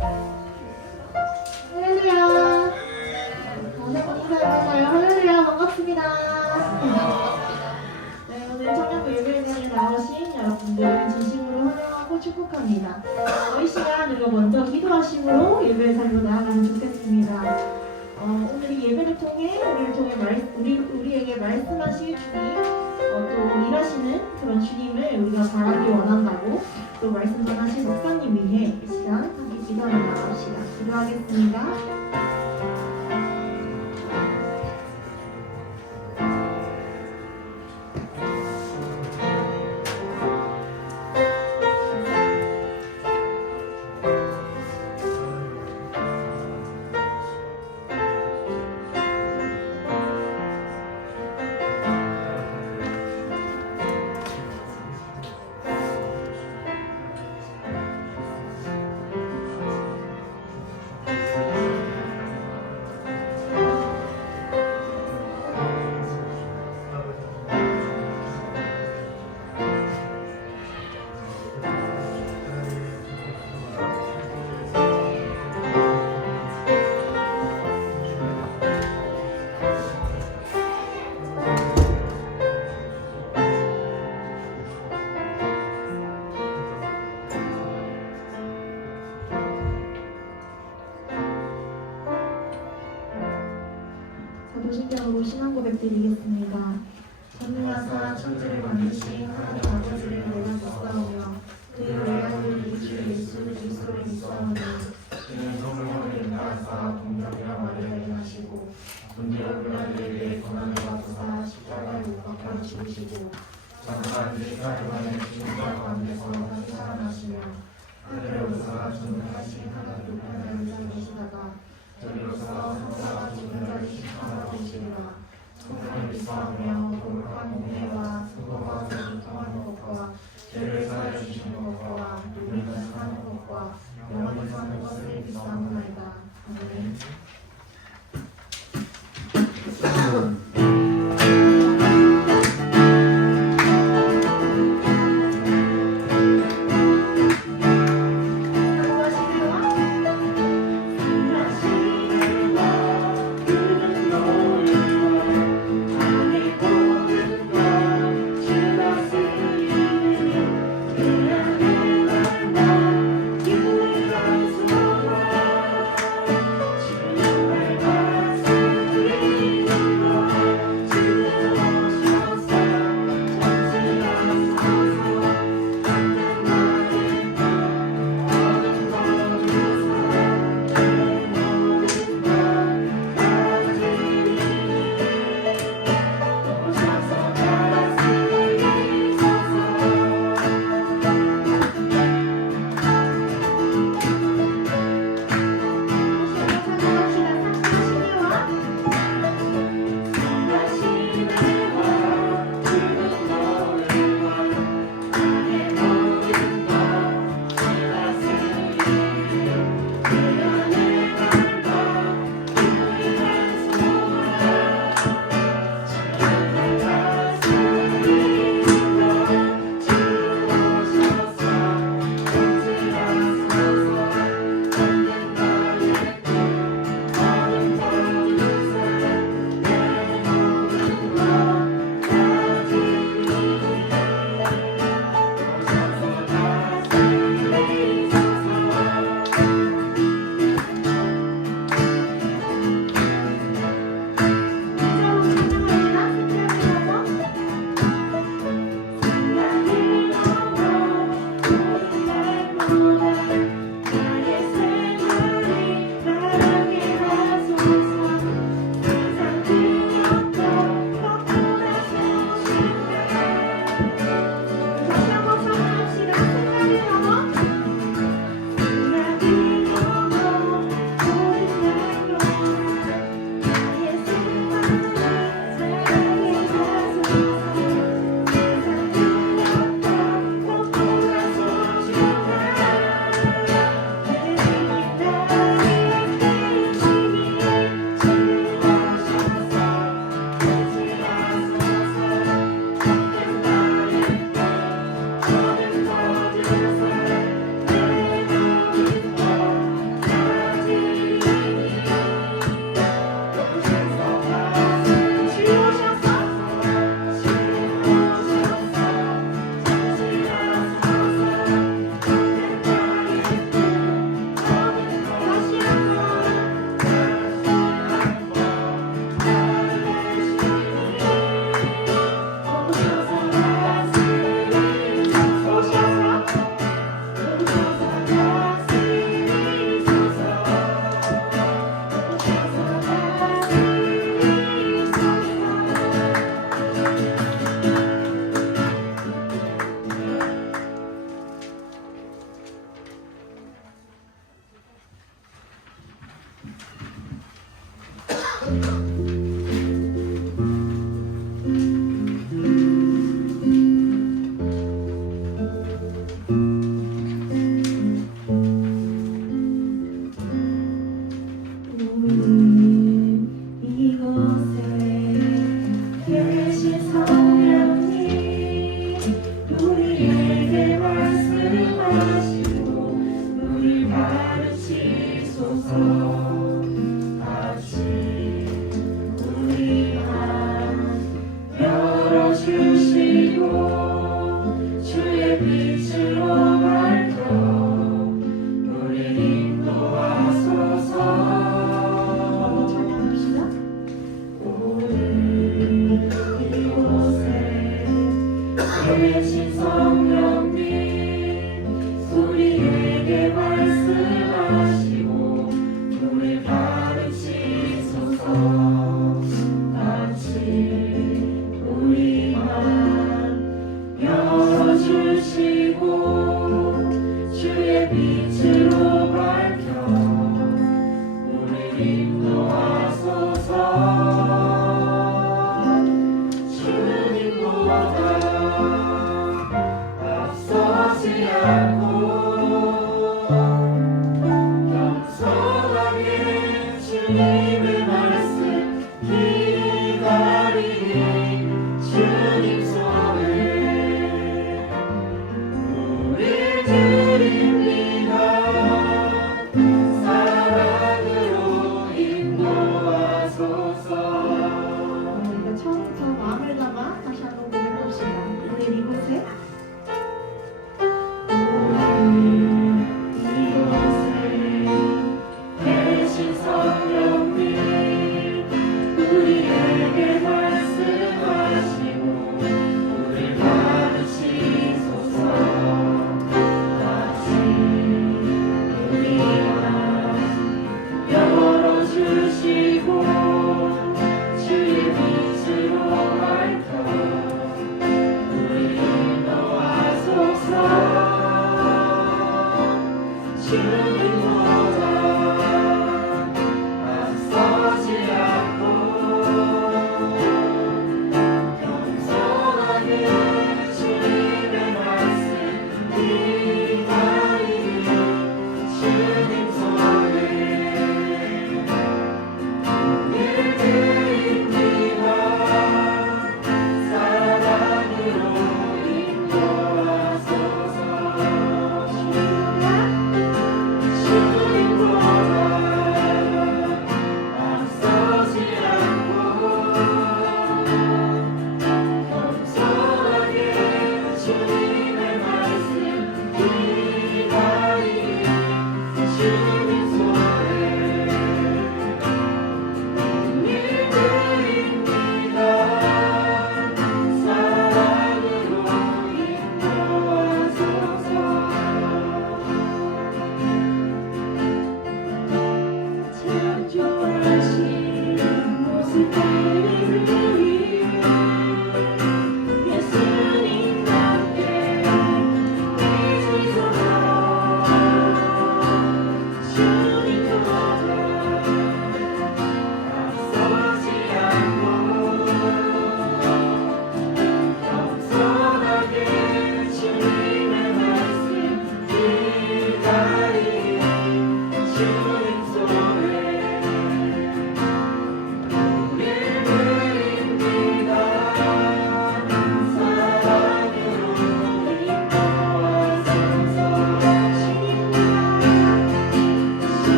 할렐루야. 다시 한번 인사해볼까요? 할렐루야, 반갑습니다. 네, 오늘 청년부 예배당에 나오신 여러분들 진심으로 환영하고 축복합니다. 이 시간 우리가 먼저 기도하심으로 예배 자리로 나아가면 좋겠습니다. 오늘 이 예배를 통해 우리에게 말씀하실 주님, 또 일하시는 그런 주님을 우리가 바라기 원한다고 또 말씀 전하신 목사님 위해 이 시간 함께 기도하며 나갑시다. 기도하겠습니다. 사도신경으로 신앙 고백 드리겠습니다. 전능하사 천지를 만드신 하나님 아버지를 내가 믿사오며 그의 외아들 이주 예수 그리스도를 믿사오니 그는 성령을 인하사 동정이라 마리아를 하시고 본디오 빌라도에게 고난을 받으사 십자가에 못 박혀 죽으시고 장사한 4살 만에 죽음과 가운데서 다시 살아나시며 하늘에 오르사 전능하신 하나님 우편을 잡으시다가 저리로서 성자와 죽은 자를 심판하러 오시리라. 성령을 믿사오며 거룩한 공예와 수고와 속이 통하는 것과 죄를 사하여 주시는 것과 누리는 사는 것과 영원히 사는 것을 믿사오나이다. 아멘. 주의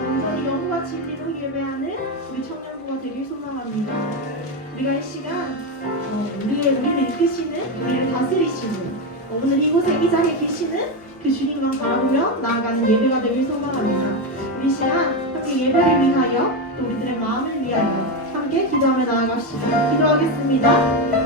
온전히 영과 진리로 예배하는 우리 청년부가 되길 소망합니다. 우리가 이 시간 우리를 이끄시는, 우리를 다스리시는, 오늘 이곳에 이 자리에 계시는 그 주님만 바라보며 나아가는 예배가 되길 소망합니다. 우리 시간 함께 예배를 위하여 또 우리들의 마음을 위하여 함께 기도하며 나아갑시다. 기도하겠습니다.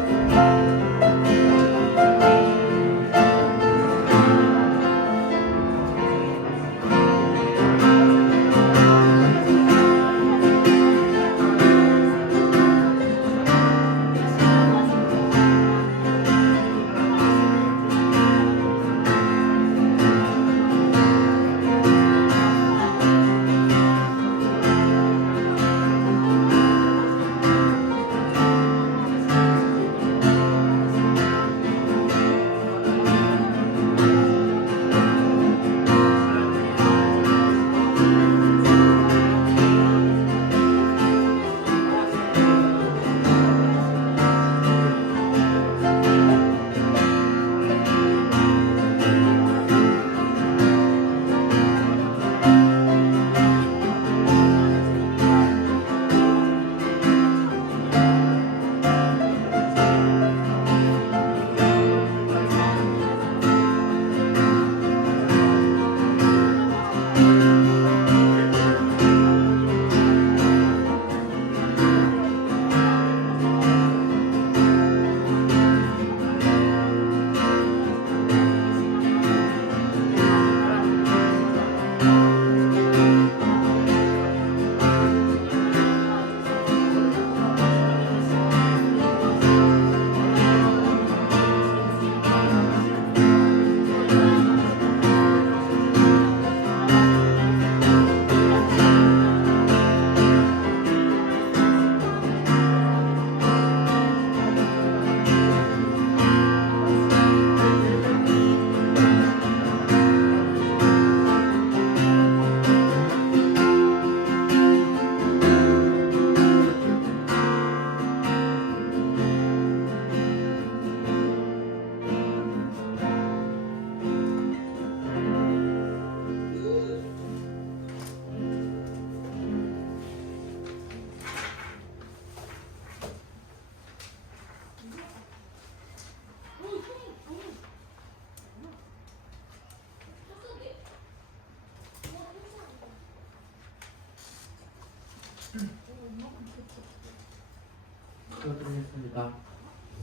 기도드리겠습니다.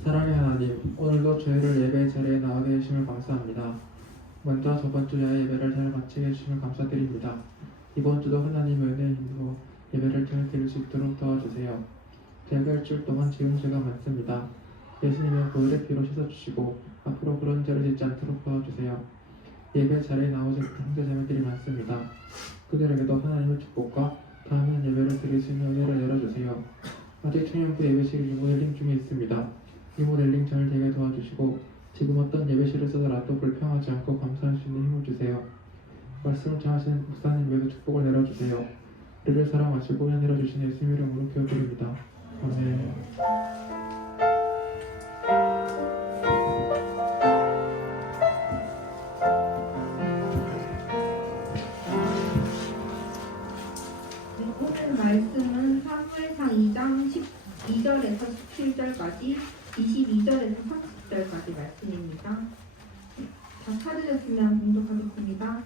사랑의 하나님, 오늘도 저희를 예배 자리에 나오게 해주심을 감사합니다. 먼저 저번 주 야외 예배를 잘 마치게 해주심을 감사드립니다. 이번 주도 하나님의 은혜의 힘으로 예배를 잘 드릴 수 있도록 도와주세요. 제가 일주일 동안 지은 죄가 많습니다. 예수님의 보혈의 피로 씻어주시고 앞으로 그런 죄를 짓지 않도록 도와주세요. 예배 자리에 나오지 못한 형제자매들이 많습니다. 그들에게도 하나님의 축복과 다음에 예배를 드릴 수 있는 은혜를 열어주세요. 아직 청년부 예배실 리모델링 중에 있습니다. 리모델링 잘 되게 도와주시고 지금 어떤 예배실을 쓰더라도 불평하지 않고 감사할 수 있는 힘을 주세요. 말씀을 전하시는 목사님에게도 축복을 내려주세요. 우리를 사랑하시고 은혜 내려주신 예수님 이름으로 기도드립니다. 아멘. 오늘 말씀은 사무엘상 2장 12절에서 17절까지 22절에서 30절까지 말씀입니다. 다 찾으셨으면 봉독하겠습니다.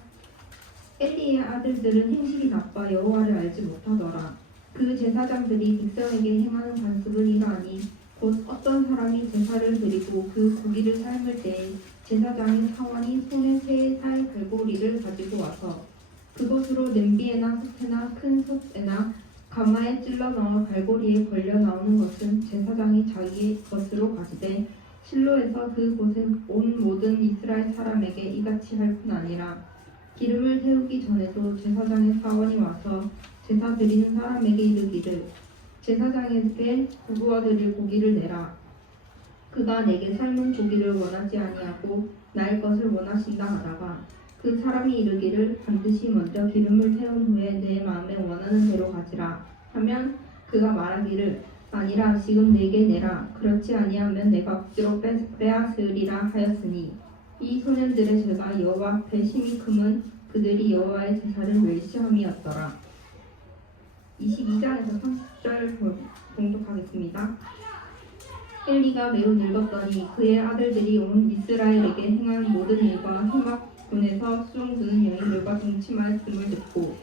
엘리의 아들들은 행실이 나빠 여호와를 알지 못하더라. 그 제사장들이 백성에게 행하는 관습은 이러하니 곧 어떤 사람이 제사를 드리고 그 고기를 삶을 때 제사장의 사원이 손에 3살 갈고리를 가지고 와서 그것으로 냄비에나 솥에나 큰 솥에나 가마에 찔러 넣어 갈고리에 걸려 나오는 것은 제사장이 자기의 것으로 가지되 실로에서 그곳에 온 모든 이스라엘 사람에게 이같이 할 뿐 아니라 기름을 태우기 전에도 제사장의 사원이 와서 제사 드리는 사람에게 이르기를 제사장에게 구부어 드릴 고기를 내라. 그가 내게 삶은 고기를 원하지 아니하고 나의 것을 원하신다 하다가 그 사람이 이르기를 반드시 먼저 기름을 태운 후에 내 마음에 원하는 대로 가지라 하면 그가 말하기를 아니라 지금 내게 내라. 그렇지 아니하면 내가 억지로 빼앗으리라 하였으니 이 소년들의 죄가 여호와 앞에 심히 금은 그들이 여호와의 제사를 멸시함이었더라. 22장에서 30절 봉독하겠습니다. 엘리가 매우 늙었더니 그의 아들들이 온 이스라엘에게 행한 모든 일과 해막군에서 수종 드는 여인들과 동침하였음을 듣고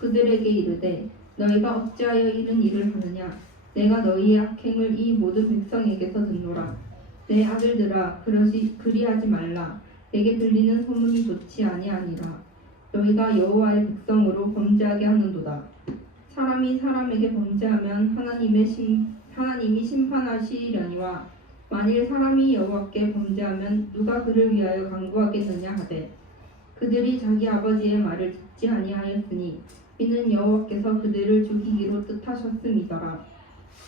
그들에게 이르되 너희가 어찌하여 이런 일을 하느냐. 내가 너희의 악행을 이 모든 백성에게서 듣노라. 내 아들들아 그리하지 말라. 내게 들리는 소문이 좋지 아니하니라. 너희가 여호와의 백성으로 범죄하게 하는도다. 사람이 사람에게 범죄하면 하나님이 심판하시려니와 만일 사람이 여호와께 범죄하면 누가 그를 위하여 간구하겠느냐 하되 그들이 자기 아버지의 말을 듣지 아니하였으니 이는 여호와께서 그들을 죽이기로 뜻하셨음이더라.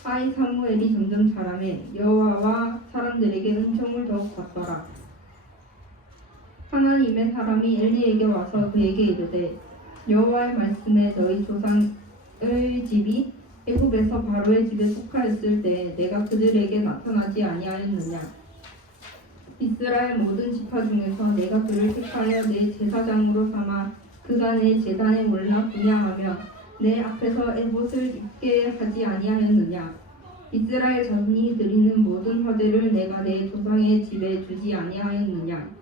아이 사무엘이 점점 자라매 여호와와 사람들에게 은총을 더욱 받더라. 하나님의 사람이 엘리에게 와서 그에게 이르되 여호와의 말씀에 너희 조상의 집이 애굽에서 바로의 집에 속하였을 때 내가 그들에게 나타나지 아니하였느냐. 이스라엘 모든 지파 중에서 내가 그를 택하여 내 제사장으로 삼아 그가 내 제단에 올라 분향하며 내 앞에서 에봇을 입게 하지 아니하였느냐. 이스라엘 자손이 드리는 모든 화제를 내가 내 조상의 집에 주지 아니하였느냐.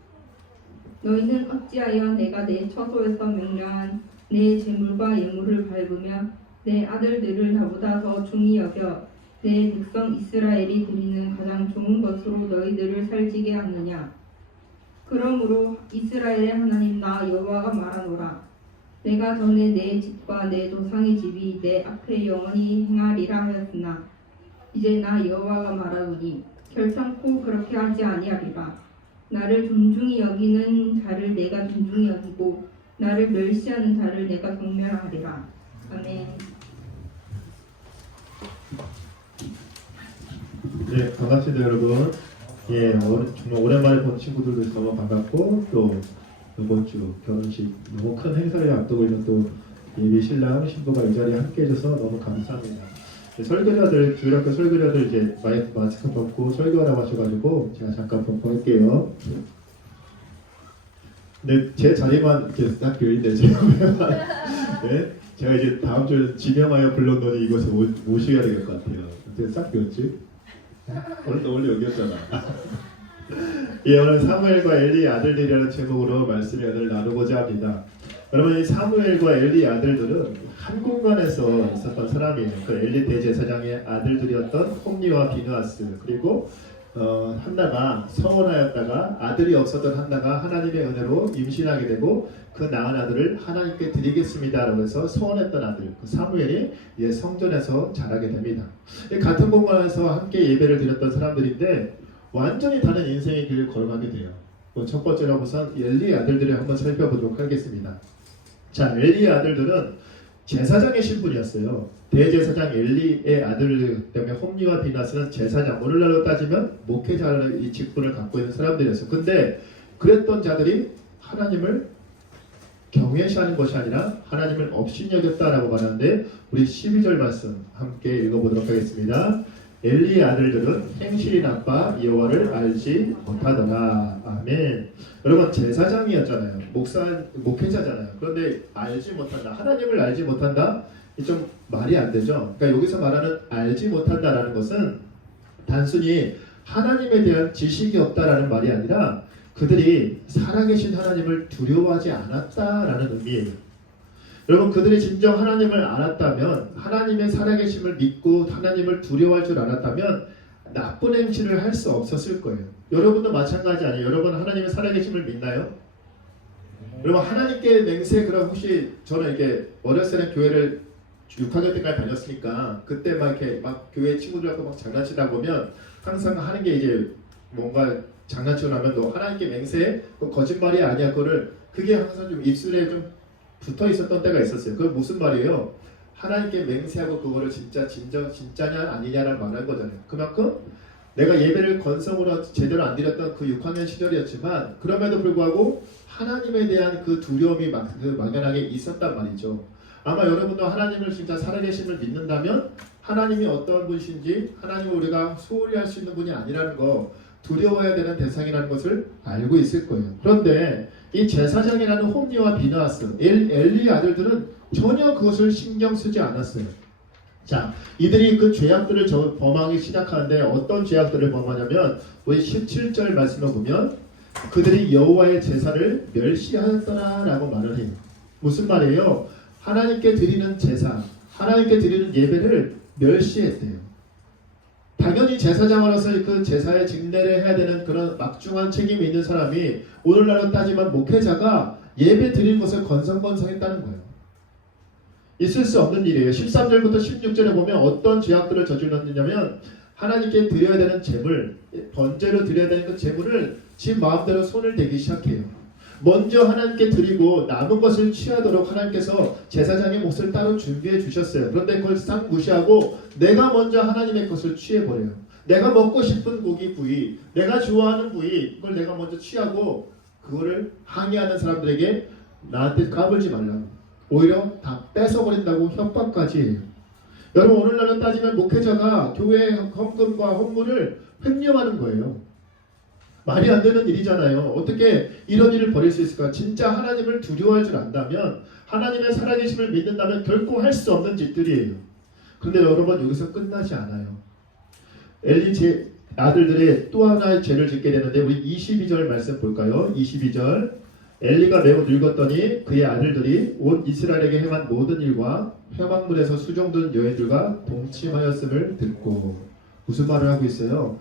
너희는 어찌하여 내가 내 처소에서 명령한 내 제물과 예물을 밟으며 내 아들들을 나보다 더 중히 여겨 내 백성 이스라엘이 드리는 가장 좋은 것으로 너희들을 살지게 하느냐. 그러므로 이스라엘의 하나님 나 여호와가 말하노라. 내가 전에 내 집과 내 조상의 집이 내 앞에 영원히 행하리라 하였으나 이제 나 여호와가 말하노니 결탄코 그렇게 하지 아니하리라. 나를 존중히 여기는 자를 내가 존중히 여기고 나를 멸시하는 자를 내가 경멸하리라. 아멘. 네, 반갑습니다 여러분. 정말 오랜만에 본 친구들도 있어서 너무 반갑고 또 이번 주 결혼식 너무 큰 행사를 앞두고 있는 또 예비 신랑 신부가 이 자리에 함께 해줘서 너무 감사합니다. 설교자들, 주일학교 설교자들 이제 마스크 벗고 설교하라고 하셔가지고 제가 잠깐 벗고 할게요. 근데 제 자리만 이렇게 딱 비어있는데 제가 이제 다음 주에 지명하여 불렀더니 이곳에 모시게 될 것 같아요. 어떻게 싹 비었지? 원래 여기였잖아. 예, 오늘 사무엘과 엘리의 아들들이라는 제목으로 말씀을 오늘 나누고자 합니다. 여러분, 이 사무엘과 엘리의 아들들은 한 공간에서 있었던 사람이에요. 그 엘리 대제사장의 아들들이었던 홈리와 비느하스, 그리고 한나가 서원하였다가 아들이 없었던 한나가 하나님의 은혜로 임신하게 되고 그 낳은 아들을 하나님께 드리겠습니다라고 해서 서원했던 아들 그 사무엘이 이제 성전에서 자라게 됩니다. 같은 공간에서 함께 예배를 드렸던 사람들인데 완전히 다른 인생의 길을 걸어가게 돼요. 첫 번째로 우선 엘리의 아들들을 한번 살펴보도록 하겠습니다. 자, 엘리의 아들들은 제사장의 신분이었어요. 대제사장 엘리의 아들 때문에 홈리와 비나스는 제사장, 오늘날로 따지면 목회자의 직분을 갖고 있는 사람들이었어요. 근데 그랬던 자들이 하나님을 경외시하는 것이 아니라 하나님을 업신여겼다라고 말하는데 우리 12절 말씀 함께 읽어보도록 하겠습니다. 엘리의 아들들은 행실이 나빠 여호와를 알지 못하더라. 아멘. 여러분, 제사장이었잖아요. 목회자잖아요. 그런데 알지 못한다. 하나님을 알지 못한다. 좀 말이 안 되죠. 그러니까 여기서 말하는 알지 못한다라는 것은 단순히 하나님에 대한 지식이 없다라는 말이 아니라 그들이 살아계신 하나님을 두려워하지 않았다라는 의미예요. 여러분, 그들이 진정 하나님을 알았다면, 하나님의 살아계심을 믿고 하나님을 두려워할 줄 알았다면 나쁜 행실을 할 수 없었을 거예요. 여러분도 마찬가지 아니에요? 여러분 하나님의 살아계심을 믿나요? 여러분 하나님께 맹세, 그럼 혹시 저는 이렇게 어렸을 때 교회를 6학년 때까지 다녔으니까 그때 막 이렇게 막 교회 친구들하고 막 장난치다 보면 항상 하는 게 이제 뭔가 장난치고 나면 너 하나님께 맹세, 그거 거짓말이 아니야, 그게 항상 좀 입술에 좀 붙어 있었던 때가 있었어요. 그건 무슨 말이에요? 하나님께 맹세하고 그거를 진짜냐 아니냐를 말한 거잖아요. 그만큼 내가 예배를 건성으로 제대로 안 드렸던 그 6학년 시절이었지만 그럼에도 불구하고 하나님에 대한 그 두려움이 막연하게 있었단 말이죠. 아마 여러분도 하나님을 진짜 살아계심을 믿는다면 하나님이 어떤 분이신지, 하나님을 우리가 소홀히 할 수 있는 분이 아니라는 거, 두려워해야 되는 대상이라는 것을 알고 있을 거예요. 그런데 이 제사장이라는 홈리와 비느하스, 엘리의 아들들은 전혀 그것을 신경 쓰지 않았어요. 자, 이들이 그 죄악들을 범하기 시작하는데 어떤 죄악들을 범하냐면 우리 17절 말씀을 보면 그들이 여호와의 제사를 멸시하였더라라고 말을 해요. 무슨 말이에요? 하나님께 드리는 제사, 하나님께 드리는 예배를 멸시했대요. 당연히 제사장으로서 그 제사의 직례를 해야 되는 그런 막중한 책임이 있는 사람이 오늘날로 따지면 목회자가 예배 드리는 것을 건성건성했다는 거예요. 있을 수 없는 일이에요. 13절부터 16절에 보면 어떤 죄악들을 저질렀느냐면 하나님께 드려야 되는 제물, 번제로 드려야 되는 그 제물을 지 마음대로 손을 대기 시작해요. 먼저 하나님께 드리고 남은 것을 취하도록 하나님께서 제사장의 몫을 따로 준비해 주셨어요. 그런데 그걸 싹 무시하고 내가 먼저 하나님의 것을 취해버려요. 내가 먹고 싶은 고기 부위, 내가 좋아하는 부위, 그걸 내가 먼저 취하고 그거를 항의하는 사람들에게 나한테 까불지 말라고, 오히려 다 뺏어버린다고 협박까지 해요. 여러분, 오늘날은 따지면 목회자가 교회 헌금과 헌물을 횡령하는 거예요. 말이 안 되는 일이잖아요. 어떻게 이런 일을 벌일 수 있을까? 진짜 하나님을 두려워할 줄 안다면, 하나님의 살아계심을 믿는다면 결코 할 수 없는 짓들이에요. 그런데 여러분, 여기서 끝나지 않아요. 엘리 아들들이 또 하나의 죄를 짓게 되는데 우리 22절 말씀 볼까요? 22절. 엘리가 매우 늙었더니 그의 아들들이 온 이스라엘에게 행한 모든 일과 회막문에서 수종든 여인들과 동침하였음을 듣고. 무슨 말을 하고 있어요?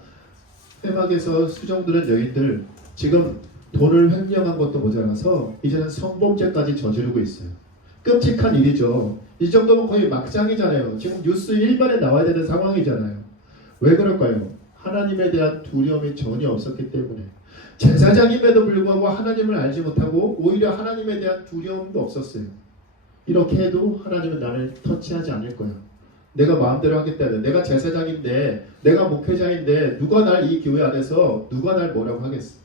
회막에서 수종드는 여인들, 지금 돈을 횡령한 것도 모자라서 이제는 성범죄까지 저지르고 있어요. 끔찍한 일이죠. 이 정도면 거의 막장이잖아요. 지금 뉴스 1면에 나와야 되는 상황이잖아요. 왜 그럴까요? 하나님에 대한 두려움이 전혀 없었기 때문에. 제사장임에도 불구하고 하나님을 알지 못하고 오히려 하나님에 대한 두려움도 없었어요. 이렇게 해도 하나님은 나를 터치하지 않을 거야. 내가 마음대로 하겠다는, 내가 제사장인데, 내가 목회자인데 누가 날 이 교회 안에서 누가 날 뭐라고 하겠어?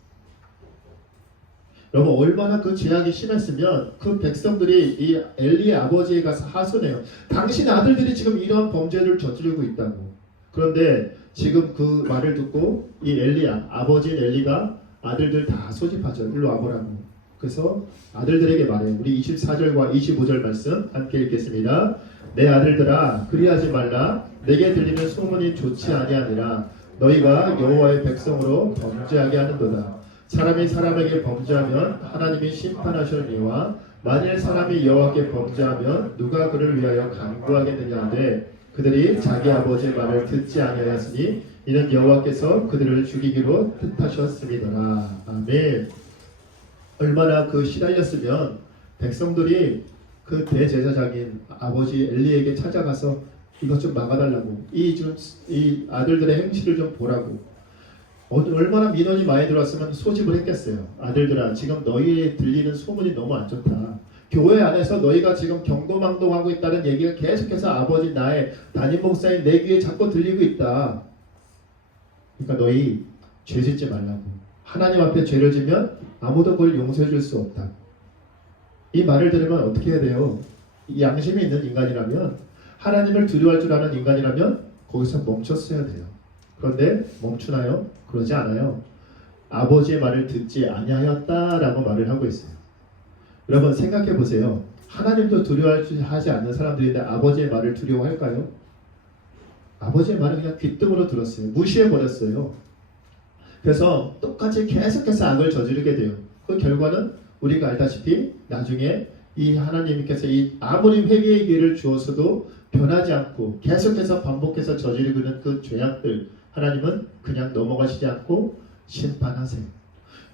여러분, 얼마나 그 죄악이 심했으면 그 백성들이 이 엘리의 아버지에 가서 하소해요. 당신 아들들이 지금 이러한 범죄를 저지르고 있다고. 그런데 지금 그 말을 듣고 이 아버지인 엘리가 아들들 다 소집하죠. 일로 와보라고. 그래서 아들들에게 말해요. 우리 24절과 25절 말씀 함께 읽겠습니다. 내 아들들아, 그리하지 말라. 내게 들리는 소문이 좋지 아니하니라. 너희가 여호와의 백성으로 범죄하게 하는도다. 사람이 사람에게 범죄하면 하나님이 심판하시니와 만일 사람이 여호와께 범죄하면 누가 그를 위하여 간구하겠느냐 하되 그들이 자기 아버지의 말을 듣지 아니하였으니 이는 여호와께서 그들을 죽이기로 뜻하셨음이더라. 아멘. 얼마나 그 시달렸으면 백성들이 그 대제사장인 아버지 엘리에게 찾아가서 이것 좀 막아달라고, 이 아들들의 행실을 좀 보라고. 얼마나 민원이 많이 들어왔으면 소집을 했겠어요. 아들들아, 지금 너희의 들리는 소문이 너무 안 좋다. 교회 안에서 너희가 지금 경거망동하고 있다는 얘기가 계속해서 아버지, 나의 담임 목사인 내 귀에 자꾸 들리고 있다. 그러니까 너희 죄 짓지 말라고. 하나님 앞에 죄를 지면 아무도 그걸 용서해 줄 수 없다. 이 말을 들으면 어떻게 해야 돼요? 양심이 있는 인간이라면, 하나님을 두려워할 줄 아는 인간이라면 거기서 멈췄어야 돼요. 그런데 멈추나요? 그러지 않아요. 아버지의 말을 듣지 아니하였다라고 말을 하고 있어요. 여러분 생각해 보세요. 하나님도 두려워하지 않는 사람들인데 아버지의 말을 두려워할까요? 아버지의 말을 그냥 귓등으로 들었어요. 무시해 버렸어요. 그래서 똑같이 계속해서 악을 저지르게 돼요. 그 결과는 우리가 알다시피 나중에 이 하나님께서 이 아무리 회개의 기회를 주었어도 변하지 않고 계속해서 반복해서 저지르고 있는 그 죄악들 하나님은 그냥 넘어가시지 않고 심판하세요.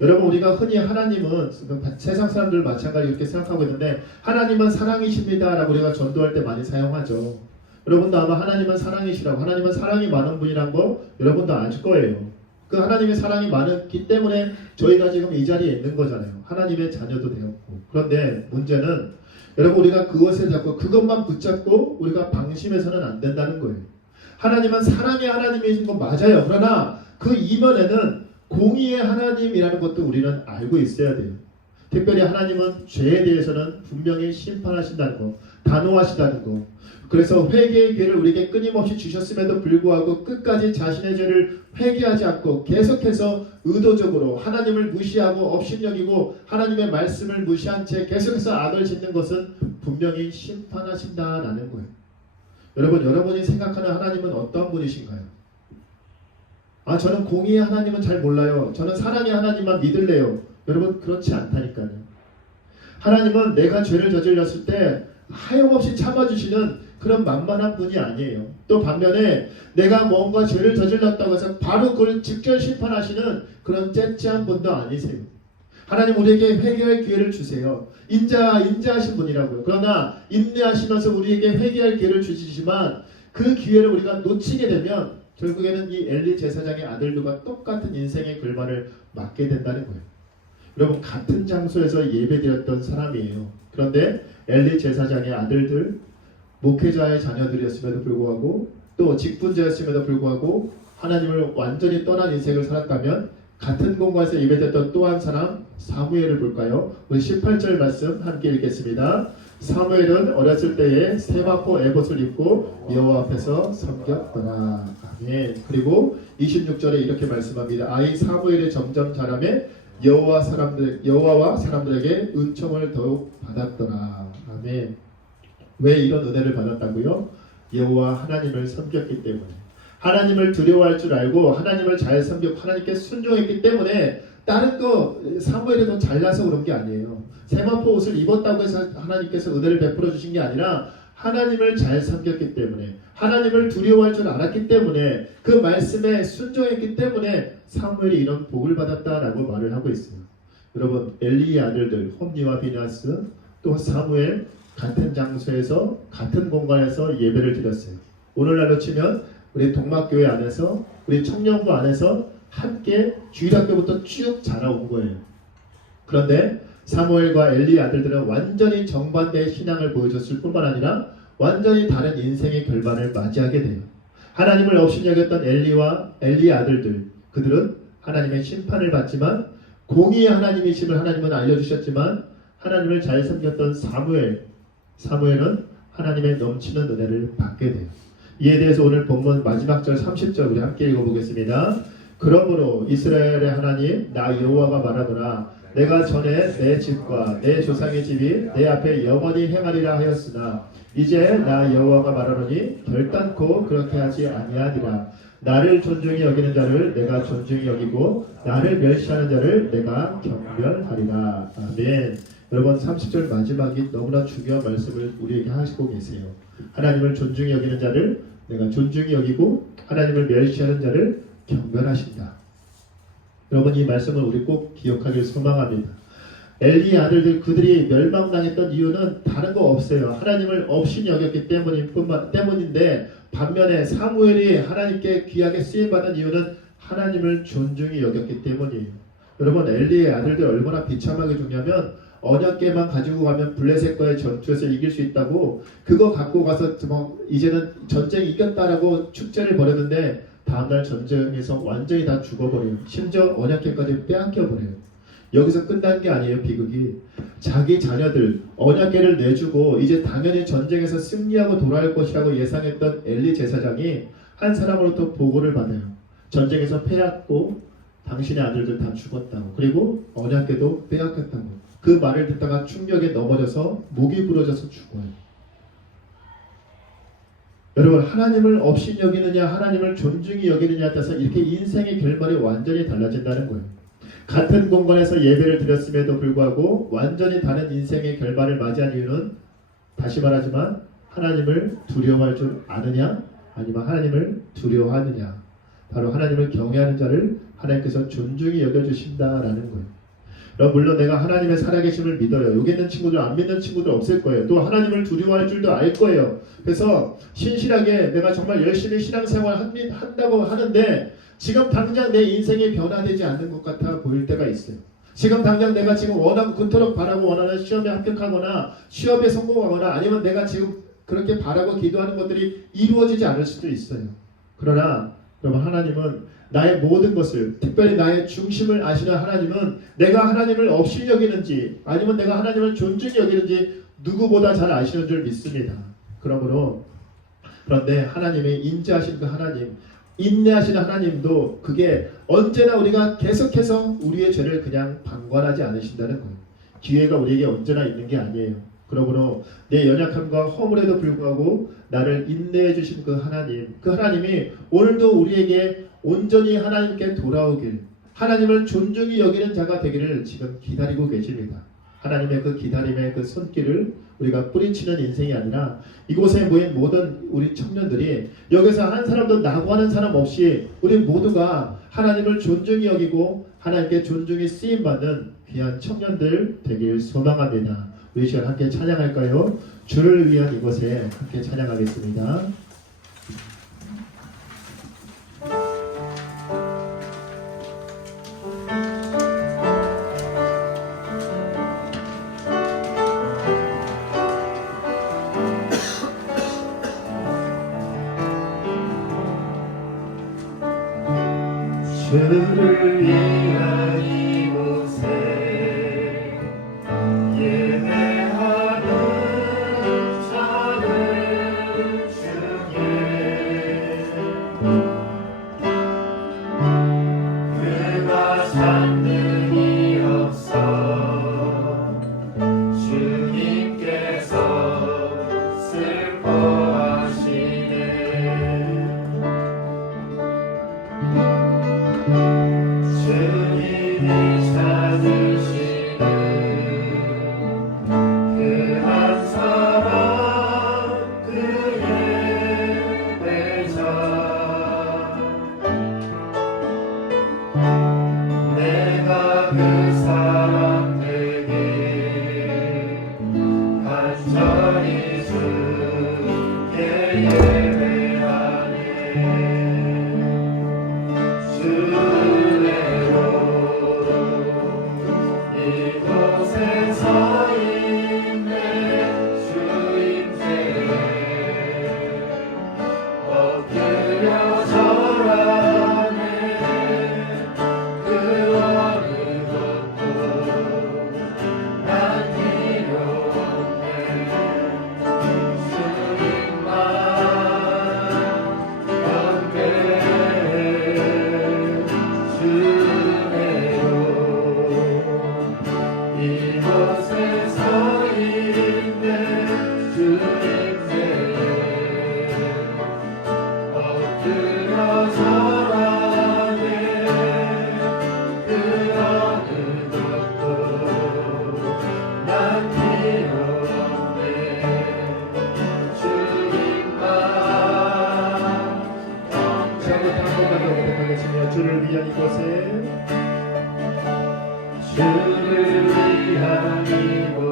여러분 우리가 흔히 하나님은 세상 사람들 마찬가지로 이렇게 생각하고 있는데 하나님은 사랑이십니다 라고 우리가 전도할 때 많이 사용하죠. 여러분도 아마 하나님은 사랑이시라고 하나님은 사랑이 많은 분이란 거 여러분도 아실 거예요. 그 하나님의 사랑이 많기 때문에 저희가 지금 이 자리에 있는 거잖아요. 하나님의 자녀도 되었고. 그런데 문제는 여러분 우리가 그것을 잡고 그것만 붙잡고 우리가 방심해서는 안 된다는 거예요. 하나님은 사랑의 하나님이신 거 맞아요. 그러나 그 이면에는 공의의 하나님이라는 것도 우리는 알고 있어야 돼요. 특별히 하나님은 죄에 대해서는 분명히 심판하신다는 거, 단호하시다는 거. 그래서 회개의 기회를 우리에게 끊임없이 주셨음에도 불구하고 끝까지 자신의 죄를 회개하지 않고 계속해서 의도적으로 하나님을 무시하고 업신여기고 하나님의 말씀을 무시한 채 계속해서 악을 짓는 것은 분명히 심판하신다라는 거예요. 여러분이 생각하는 하나님은 어떤 분이신가요? 저는 공의의 하나님은 잘 몰라요. 저는 사랑의 하나님만 믿을래요. 여러분 그렇지 않다니까요. 하나님은 내가 죄를 저질렀을 때 하염없이 참아주시는 그런 만만한 분이 아니에요. 또 반면에 내가 뭔가 죄를 저질렀다고 해서 바로 그걸 직접 심판하시는 그런 째째한 분도 아니세요. 하나님 우리에게 회개할 기회를 주세요. 인자하신 분이라고요. 그러나 인내하시면서 우리에게 회개할 기회를 주시지만 그 기회를 우리가 놓치게 되면 결국에는 이 엘리 제사장의 아들들과 똑같은 인생의 결말을 맞게 된다는 거예요. 여러분 같은 장소에서 예배드렸던 사람이에요. 그런데 엘리 제사장의 아들들 목회자의 자녀들이었음에도 불구하고 또 직분자였음에도 불구하고 하나님을 완전히 떠난 인생을 살았다면 같은 공간에서 예배드렸던 또 한 사람 사무엘을 볼까요? 우리 18절 말씀 함께 읽겠습니다. 사무엘은 어렸을 때에 세마포 에봇을 입고 여호와 앞에서 섬겼더라. 아멘. 그리고 26절에 이렇게 말씀합니다. 아이 사무엘이 점점 자라매 여호와와 사람들에게 은총을 더욱 받았더라. 아멘. 왜 이런 은혜를 받았다고요? 여호와 하나님을 섬겼기 때문에. 하나님을 두려워할 줄 알고 하나님을 잘 섬겼고 하나님께 순종했기 때문에 다른 거 사무엘이 더 잘나서 그런 게 아니에요. 세마포 옷을 입었다고 해서 하나님께서 은혜를 베풀어 주신 게 아니라 하나님을 잘 섬겼기 때문에 하나님을 두려워할 줄 알았기 때문에 그 말씀에 순종했기 때문에 사무엘이 이런 복을 받았다라고 말을 하고 있어요. 여러분 엘리의 아들들 홈니와 비나스 또 사무엘 같은 장소에서 같은 공간에서 예배를 드렸어요. 오늘날로 치면 우리 동막교회 안에서 우리 청년부 안에서 함께 주일학교부터 쭉 자라온 거예요. 그런데 사무엘과 엘리의 아들들은 완전히 정반대의 신앙을 보여줬을 뿐만 아니라 완전히 다른 인생의 결말을 맞이하게 돼요. 하나님을 업신여겼던 엘리의 아들들 그들은 하나님의 심판을 받지만 공의의 하나님이심을 하나님은 알려주셨지만 하나님을 잘 섬겼던 사무엘은 하나님의 넘치는 은혜를 받게 돼요. 이에 대해서 오늘 본문 마지막 절 30절 우리 함께 읽어보겠습니다. 그러므로 이스라엘의 하나님 나 여호와가 말하노라 내가 전에 내 집과 내 조상의 집이 내 앞에 영원히 행하리라 하였으나 이제 나 여호와가 말하노니 결단코 그렇게 하지 아니하리라. 나를 존중히 여기는 자를 내가 존중히 여기고 나를 멸시하는 자를 내가 경멸하리라. 아멘. 여러분 30절 마지막이 너무나 중요한 말씀을 우리에게 하시고 계세요. 하나님을 존중히 여기는 자를 내가 존중히 여기고 하나님을 멸시하는 자를 경멸하신다. 여러분 이 말씀을 우리 꼭 기억하길 소망합니다. 엘리의 아들들 그들이 멸망당했던 이유는 다른 거 없어요. 하나님을 업신이 여겼기 때문인데 반면에 사무엘이 하나님께 귀하게 쓰임받은 이유는 하나님을 존중히 여겼기 때문이에요. 여러분 엘리의 아들들 얼마나 비참하게 죽냐면 언약궤만 가지고 가면 블레셋과의 전투에서 이길 수 있다고 그거 갖고 가서 이제는 전쟁 이겼다라고 축제를 벌였는데 다음날 전쟁에서 완전히 다 죽어버려요. 심지어 언약궤까지 빼앗겨버려요. 여기서 끝난 게 아니에요. 비극이 자기 자녀들 언약궤를 내주고 이제 당연히 전쟁에서 승리하고 돌아올 것이라고 예상했던 엘리 제사장이 한 사람으로부터 보고를 받아요. 전쟁에서 패했고 당신의 아들들 다 죽었다고 그리고 언약궤도 빼앗겼다고. 그 말을 듣다가 충격에 넘어져서 목이 부러져서 죽어요. 여러분, 하나님을 업신 여기느냐 하나님을 존중히 여기느냐에 따라서 이렇게 인생의 결말이 완전히 달라진다는 거예요. 같은 공간에서 예배를 드렸음에도 불구하고 완전히 다른 인생의 결말을 맞이한 이유는, 다시 말하지만, 하나님을 두려워할 줄 아느냐 아니면 하나님을 두려워하느냐. 바로 하나님을 경외하는 자를 하나님께서 존중히 여겨주신다라는 거예요. 물론 내가 하나님의 살아계심을 믿어요. 여기 있는 친구들, 안 믿는 친구들 없을 거예요. 또 하나님을 두려워할 줄도 알 거예요. 그래서 신실하게 내가 정말 열심히 신앙생활 한다고 하는데 지금 당장 내 인생이 변화되지 않는 것 같아 보일 때가 있어요. 지금 당장 내가 지금 원하고 그토록 바라고 원하는 시험에 합격하거나 취업에 성공하거나 아니면 내가 지금 그렇게 바라고 기도하는 것들이 이루어지지 않을 수도 있어요. 그러나 여러분, 하나님은 나의 모든 것을, 특별히 나의 중심을 아시는 하나님은 내가 하나님을 업신 여기는지 아니면 내가 하나님을 존중히 여기는지 누구보다 잘 아시는 줄 믿습니다. 그런데 하나님의 인자하신 그 하나님, 인내하시는 하나님도 그게 언제나 우리가 계속해서 우리의 죄를 그냥 방관하지 않으신다는 거예요. 기회가 우리에게 언제나 있는 게 아니에요. 그러므로 내 연약함과 허물에도 불구하고 나를 인내해 주신 그 하나님, 그 하나님이 오늘도 우리에게 온전히 하나님께 돌아오길, 하나님을 존중히 여기는 자가 되기를 지금 기다리고 계십니다. 하나님의 그 기다림의 그 손길을 우리가 뿌리치는 인생이 아니라 이곳에 모인 모든 우리 청년들이 여기서 한 사람도 나고하는 사람 없이 우리 모두가 하나님을 존중히 여기고 하나님께 존중히 쓰임받는 귀한 청년들 되길 소망합니다. 우리 시간 함께 찬양할까요? 주를 위한 이곳에 함께 찬양하겠습니다. 주를 위한 이곳에 예배하는 자들 중에 그가 잔능이 없어 주님께서 슬퍼하시네. 주님이 찾으시는 그 한 사람, 그의 배자, 내가 그 사람 되게 간절히 주께 예배하네. 이곳에 서 있네. 주임새에 엎드려 절하네. 그 어느 것도 난 필요 없네. 주님만 경배해 주네요. 이곳에 서 있네. 주님께 엎드려 절하네. 그 어느 것도 난 필요 없네. 주님만 잘못한 것 같아 고백하겠습니다. 주를 위한 이곳에, 주를 위한 이곳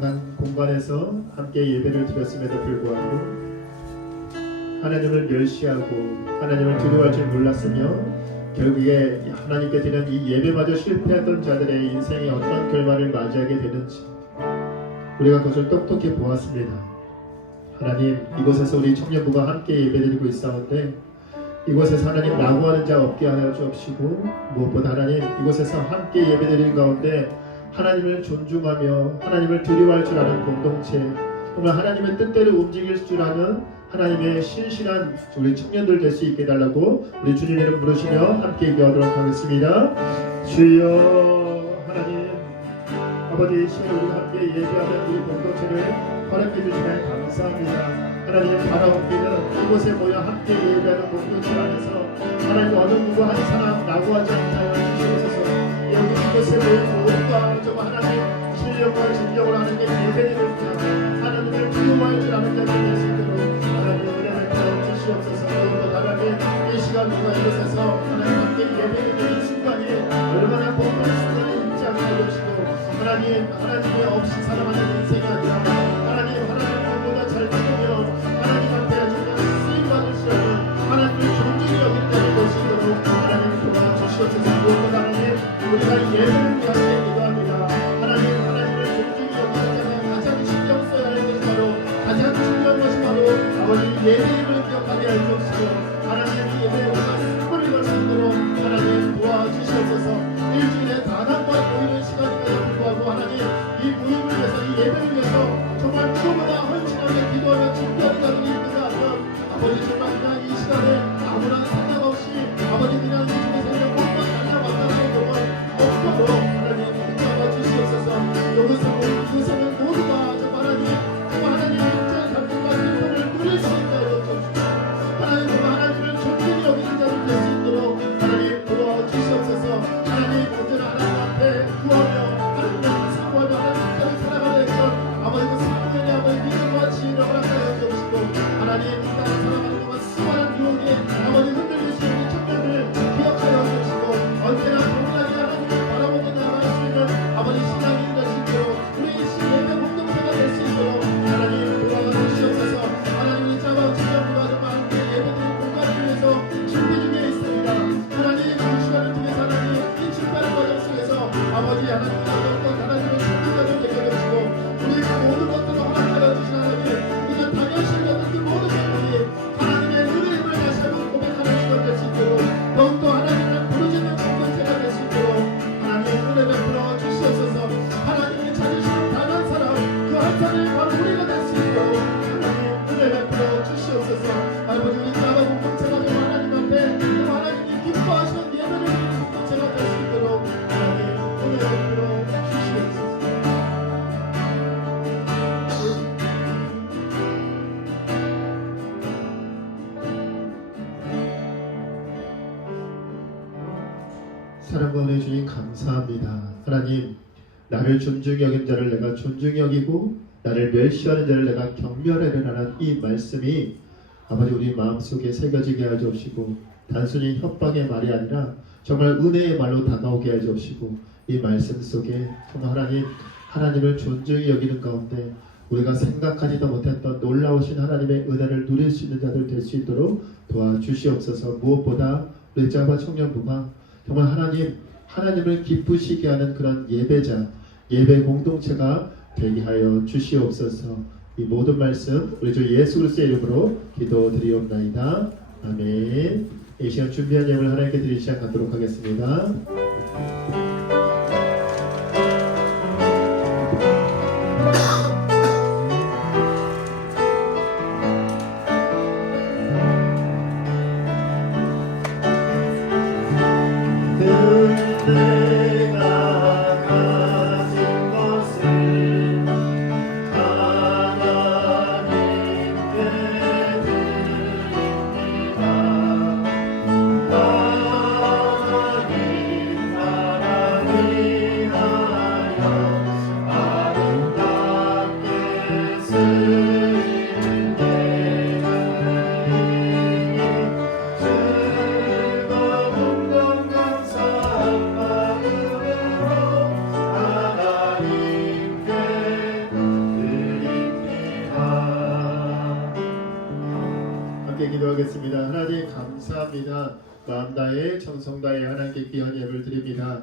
같은 공간에서 함께 예배를 드렸음에도 불구하고 하나님을 멸시하고 하나님을 두려워할 줄 몰랐으며 결국에 하나님께 드리는 이 예배마저 실패했던 자들의 인생이 어떤 결말을 맞이하게 되는지 우리가 그것을 똑똑히 보았습니다. 하나님, 이곳에서 우리 청년부가 함께 예배드리고 있사온데 이곳에서 하나님 낙오하는 자 없게 하여 주옵시고 무엇보다 하나님 이곳에서 함께 예배드리는 가운데 하나님을 존중하며 하나님을 두려워할 줄 아는 공동체, 정말 하나님의 뜻대로 움직일 줄 아는 하나님의 신실한 우리 청년들 될 수 있게 해달라고 우리 주님 이름 부르시며 함께 기도하도록 하겠습니다. 주여 하나님 아버지 이 시간 우리 함께 예배하는 우리 공동체를 허락해 주시면 감사합니다. 하나님 바라옵기는 이곳에 모여 함께 예배하는 공동체 안에서 하나님 어느 누구 한 사람 낙오하지 않나요 주시옵소서. 여기 이곳에 모인 모두가 정말 하나님 신령과 진정을 하는 게 예배드립니다. 하나님을 두려워할 줄 아는 자들 될 수 있도록 하나님 은혜를 베어 주시옵소서. 또 하나님 이 시간 우리가 이곳에서 하나님 함께 예배드리는 이 순간이 얼마나 복된 순간이 있지 않게 해주시고 하나님이 없이 살아가는 인생이 아니라 하나님보다 잘 듣으며 하나님 앞에 정말 쓰임받을 수 있는 하나님의 존중이 여길 때를 볼 수 있도록 하나님 도와주시옵소서. 무엇보다 하나님 우리가 예배를 위하여 기도합니다. 하나님을 존중이 여기는 자가 가장 신경 써야 할 것이 바로 가장 중요한 것이 바로 아버지 예배임을 기억하게 할 것이고 하나님 예배에 오가 승부를 걸 수 있도록 하나님 도와주시옵소서. 일주일에 단 한 번 모이는 시간임에도 불구하고 하나님 이 모임을 위해서 이 예배를 위해서 정말 누구보다 헌신하게 기도하며 준비하는 자들이 있는가 하면 아버지 정말 그냥 이 시간에 아무런 생각 없이 아버지 그냥 이 중에서 그냥 몸만 달려갔다는 경우는 없도록 하나님 붙잡아 주시옵소서. 여기서는 모두가 정말 하나님의 육체의 감동과 기쁨을 누릴 수 있도록 주시옵소서. 하나님 정말 하나님을 존중히 여기는 자들 될 수 있도록 하나님 도와주시옵소서. 하나님 언제나 하나님 앞에 구하며 하나님을 사모하며 하나님 뜻대로 살아가는 것 아버지 그 성령의 아버지 믿음과 지혜를 허락하여 주옵시고 하나님 이 땅에 살아가는 동안 수많은 유혹에 아버지 흔들릴 수 있는 청년을 기억하여 주시고 언제나 동일하게 하나님을 바라보고 나아갈 수 있는 아버지 신앙인 될 수 있도록 우리 예배 공동체가 될 수 있도록 하나님 도와가 주시옵소서. 하나님 이 자와 청년부가 정말 함께 예배드린 공간을 위해서 준비 중에 있습니다. 하나님 이 시간을 통해서 하나님 이 준비하는 과정 속에서 아버지 하나님 하나님의 준비자를 되게 해주시고 우리 모든 것들을 허락하여 주신 하나님 이런 당연시 여는 그 모든 것들이 하나님의 은혜임을 다시 한번 고백하는 시간 될 수 있도록 더욱더 하나님을 부르짖는 공동체가 될 수 있도록 하나님 은혜 베풀어 주시옵소서. 하나님이 찾으시는 단 한 사람 그 한 사람이 바로 우리가 될 수 있도록 하나님 은혜 베풀어 주시옵소서. 아버지 우리 나라 공동체가 좀 하나님 앞에 또 하나님이 기뻐하시는 예배를 드리는 공동체가 될 수 있도록 하나님 은혜 베풀어 주시옵소서. 사랑과 은혜 주님 감사합니다. 하나님 나를 존중히 여긴 자를 내가 존중히 여기고 나를 멸시하는 자를 내가 경멸하려는 이 말씀이 아버지 우리 마음속에 새겨지게 하여 주옵시고 단순히 협박의 말이 아니라 정말 은혜의 말로 다가오게 하여 주옵시고 이 말씀 속에 정말 하나님을 존중히 여기는 가운데 우리가 생각하지도 못했던 놀라우신 하나님의 은혜를 누릴 수 있는 자들 될 수 있도록 도와주시옵소서. 무엇보다 우리 자바 청년부가 정말 하나님을 기쁘시게 하는 그런 예배자, 예배 공동체가 되게 하여 주시옵소서. 이 모든 말씀 우리 주 예수 그리스도의 이름으로 기도드리옵나이다. 아멘. 이 시간 준비한 예물을 하나님께 드리기 시작하도록 하겠습니다. 하나님 나라 기도하겠습니다. 하나님 감사합니다. 마음 다해 정성 다해 하나님께 귀한 예배를 드립니다.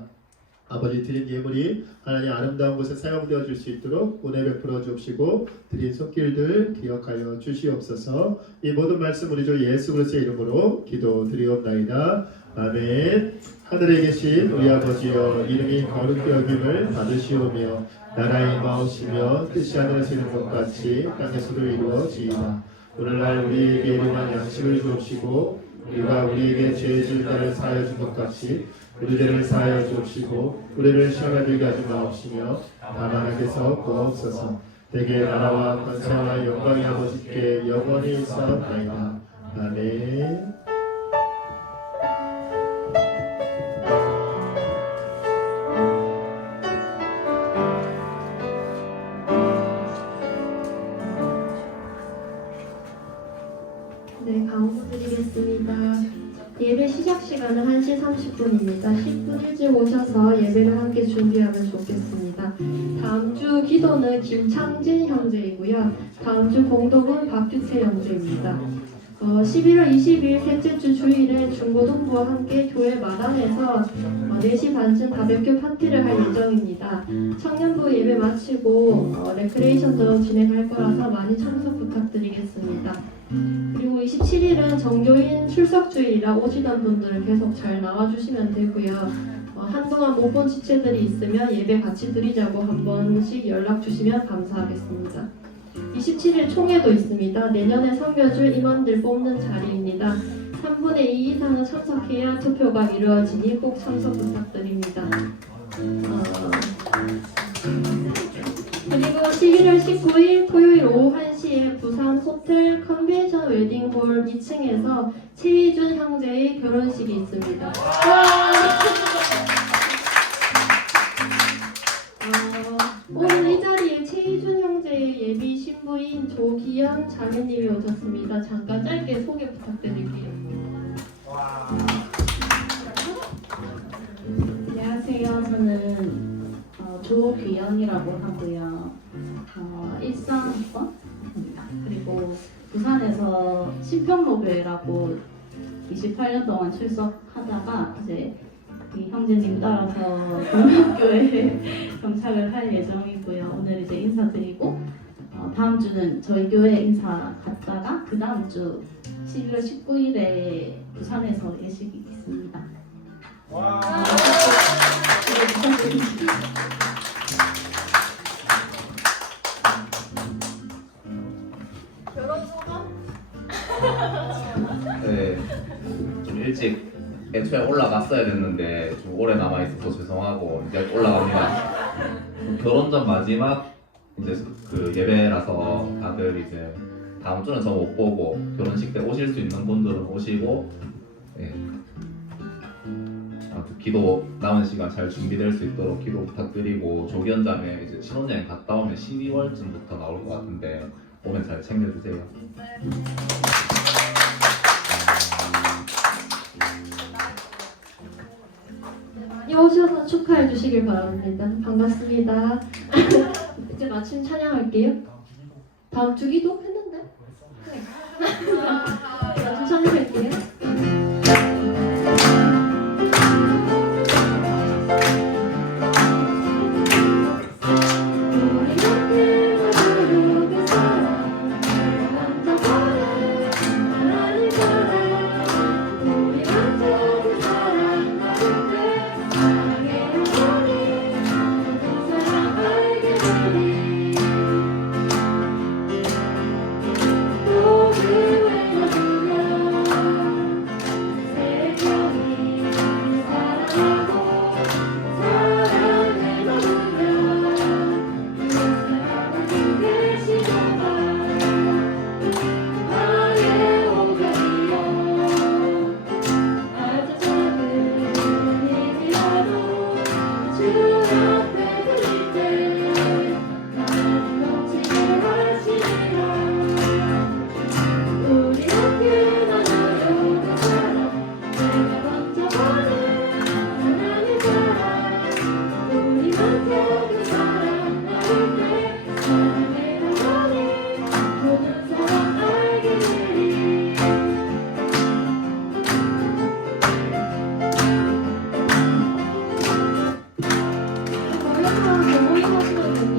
아버지 드린 예물이 하나님 아름다운 곳에 사용되어 줄 수 있도록 은혜 베풀어 주옵시고 드린 손길들 기억하여 주시옵소서. 이 모든 말씀 우리 주 예수 그리스도의 이름으로 기도드리옵나이다. 아멘. 하늘에 계신 우리 아버지여 이름이 거룩히 여김을 받으시오며 나라의 임하오시며 뜻이 하늘에서 이룬 것 같이 땅에서도 이루어지이다. 오늘날 우리에게 일용할 양식을 주옵시고 우리가 우리에게 죄 지을 자를 사하여 준 것 같이 우리 죄를 사하여 주옵시고 우리를 시험에 들게 하지 마옵시며 다만 악에서 구하옵소서. 대개 나라와 권세와 영광이 아버지께 영원히 있사옵나이다. 아멘. 네, 강구 드리겠습니다. 예배 시작 시간은 1시 30분입니다. 10분 일찍 오셔서 예배를 함께 준비하면 좋겠습니다. 다음 주 기도는 김창진 형제이고요. 다음 주 봉독은 박규태 형제입니다. 11월 20일 셋째 주 주일에 중고등부와 함께 교회 마당에서 4시 반쯤 바베큐 파티를 할 예정입니다. 청년부 예배 마치고 레크레이션도 진행할 거라서 많이 참석 부탁드리겠습니다. 그리고 27일은 정교인 출석주일이라 오시던 분들은 계속 잘 나와주시면 되고요. 한동안 못 본 지체들이 있으면 예배 같이 드리자고 한 번씩 연락 주시면 감사하겠습니다. 27일 총회도 있습니다. 내년에 섬겨줄 임원들 뽑는 자리입니다. 3분의 2 이상은 참석해야 투표가 이루어지니 꼭 참석 부탁드립니다. 그리고 11월 19일 토요일 오후 1시에 부산 호텔 컨벤션 웨딩홀 2층에서 최희준 형제의 결혼식이 있습니다. 오늘 이 자리에 최희준 형제의 예비 신부인 조기현 자매님이 오셨습니다. 잠깐 짧게 소개 부탁드릴게요. 안녕하세요. 저는 조귀영이라고 하고요. 일상학번 그리고 부산에서 신평로교회라고 28년 동안 출석하다가 이제 이 형제님 따라서 동명교회에 정착을 할 예정이고요. 오늘 이제 인사드리고 다음 주는 저희 교회 인사 갔다가 그 다음 주 11월 19일에 부산에서 예식이 있습니다. 네, 부탁드립니다. 결혼 소감? 네, 좀 일찍 애초에 올라갔어야 됐는데 좀 오래 남아 있어서 죄송하고 이제 올라갑니다. 결혼 전 마지막 이제 그 예배라서 다들 이제 다음 주는 저 못 보고 결혼식 때 오실 수 있는 분들은 오시고, 예. 아무튼 기도 남은 시간 잘 준비될 수 있도록 기도 부탁드리고 조기현 자매 이제 신혼여행 갔다 오면 12월쯤부터 나올 것 같은데 오면 잘 챙겨주세요. 많이 오셔서 축하해 주시길 바랍니다. 반갑습니다. 이제 마침 찬양할게요. 다음 주 기도 했는데? 네. 마침 찬양할게요. 항상 저번에 하시는